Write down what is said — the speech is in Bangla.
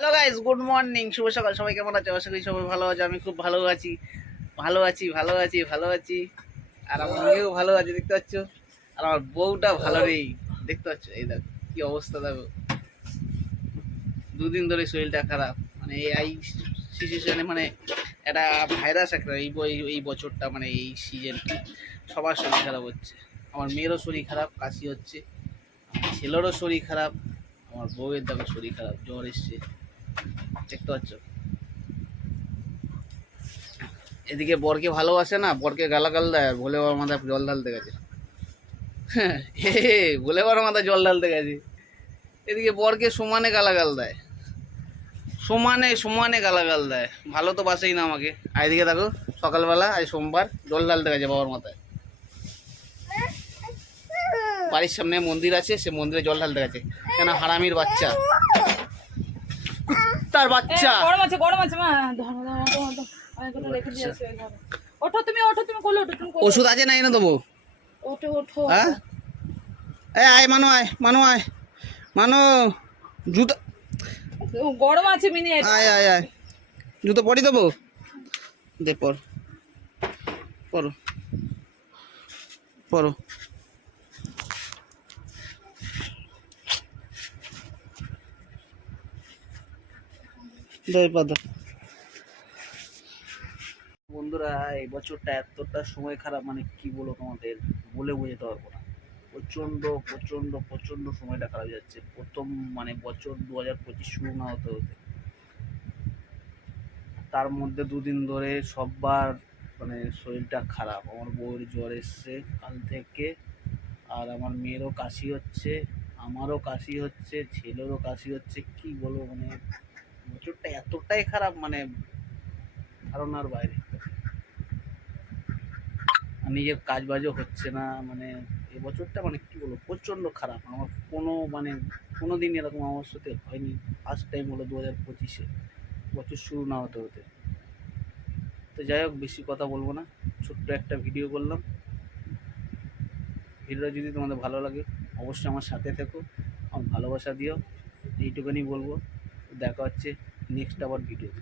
হ্যালো গাইস, গুড মর্নিং, শুভ সকাল। সবাই কেমন আছে? আশা করি সবাই ভালো আছে। আমি খুব ভালো আছি, ভালো আছি, ভালো আছি, ভালো আছি। আর আমার মেয়েও ভালো আছে, দেখতে পাচ্ছ। আর আমার বউটা ভালো নেই, দেখতে পাচ্ছ। এই দেখো কি অবস্থা, দেখো। দুদিন ধরে শরীরটা খারাপ, মানে এই সিচুয়েশনে, মানে একটা ভাইরাস একটা এই বছরটা, মানে এই সিজনটা সবার শরীর খারাপ হচ্ছে। আমার মেয়েরও শরীর খারাপ, কাশি হচ্ছে। ছেলেরও শরীর খারাপ। আমার বউয়ের দেখো শরীর খারাপ, জ্বর এসছে, দেখতে পাচ্ছ। এদিকে বরকে ভালোবাসে না, বরকে গালাগাল দেয়, আর ভোলে বাবার মাথায় জল ঢালতে গেছে। ভোলে বাবার মাথায় জল ঢালতে গেছে। এদিকে বরকে সমানে গালাগাল দেয়, সমানে সমানে গালাগাল দেয়। ভালো তো বাসেই না আমাকে। আর এদিকে দেখো, সকালবেলা আজ সোমবার, জল ঢালতে গেছে বাবার মাথায়। বাড়ির সামনে মন্দির আছে, সে মন্দিরে জল ঢালতে গেছে। কেন? হারামির বাচ্চা, তার বাচ্চা। গরম আছে, গরম আছে মা। ধরো ধরো ধরো, আমি কোনো রেখে দিয়ে আসি। ধরো, ওঠো তুমি, ওঠো তুমি, কোলে ওঠো তুমি, ওষুধ আছে না, এনে দেবো? ওঠো ওঠো। হ্যাঁ, আয় মানু, আয় মানু, আয় মানু। জুতো গরম আছে মিনিট। আয় আয় আয়, জুতো পরি দেবো? দে, পর, পরো, পরো। দে পাদা। বন্ধুরা, এই বছরটা এতটা সময় খারাপ, মানে কি বলবো তোমাদের, বলে বোঝাতে পারবো না। প্রচণ্ড প্রচণ্ড প্রচণ্ড সময়টা খারাপ যাচ্ছে। প্রথম মানে বছর 2025 শুরু না হতে হতে, তার মধ্যে দুদিন ধরে সববার মানে শরীরটা খারাপ। আমার বউয়ের জ্বর এসছে কাল থেকে, আর আমার মেয়েরও কাশি হচ্ছে, আমারও কাশি হচ্ছে, ছেলেরও কাশি হচ্ছে। কি বলবো, মানে বছরটা এতটাই খারাপ, মানে ধারণার বাইরে। নিজের কাজ বাজও হচ্ছে না, মানে এবছরটা মানে কি বলবো, প্রচণ্ড খারাপ। আমার কোনো দিন এরকম আমার সাথে হয়নি। ফার্স্ট টাইম হলো 2025-এ, বছর শুরু না হতে হতে। তো যাই হোক, বেশি কথা বলবো না, ছোট্ট একটা ভিডিও করলাম। ভিডিওটা যদি তোমাদের ভালো লাগে, অবশ্যই আমার সাথে থেকো, আমার ভালোবাসা দিও, এইটুকুনি বলবো। দেখা হচ্ছে নেক্সট আবার ভিডিওতে।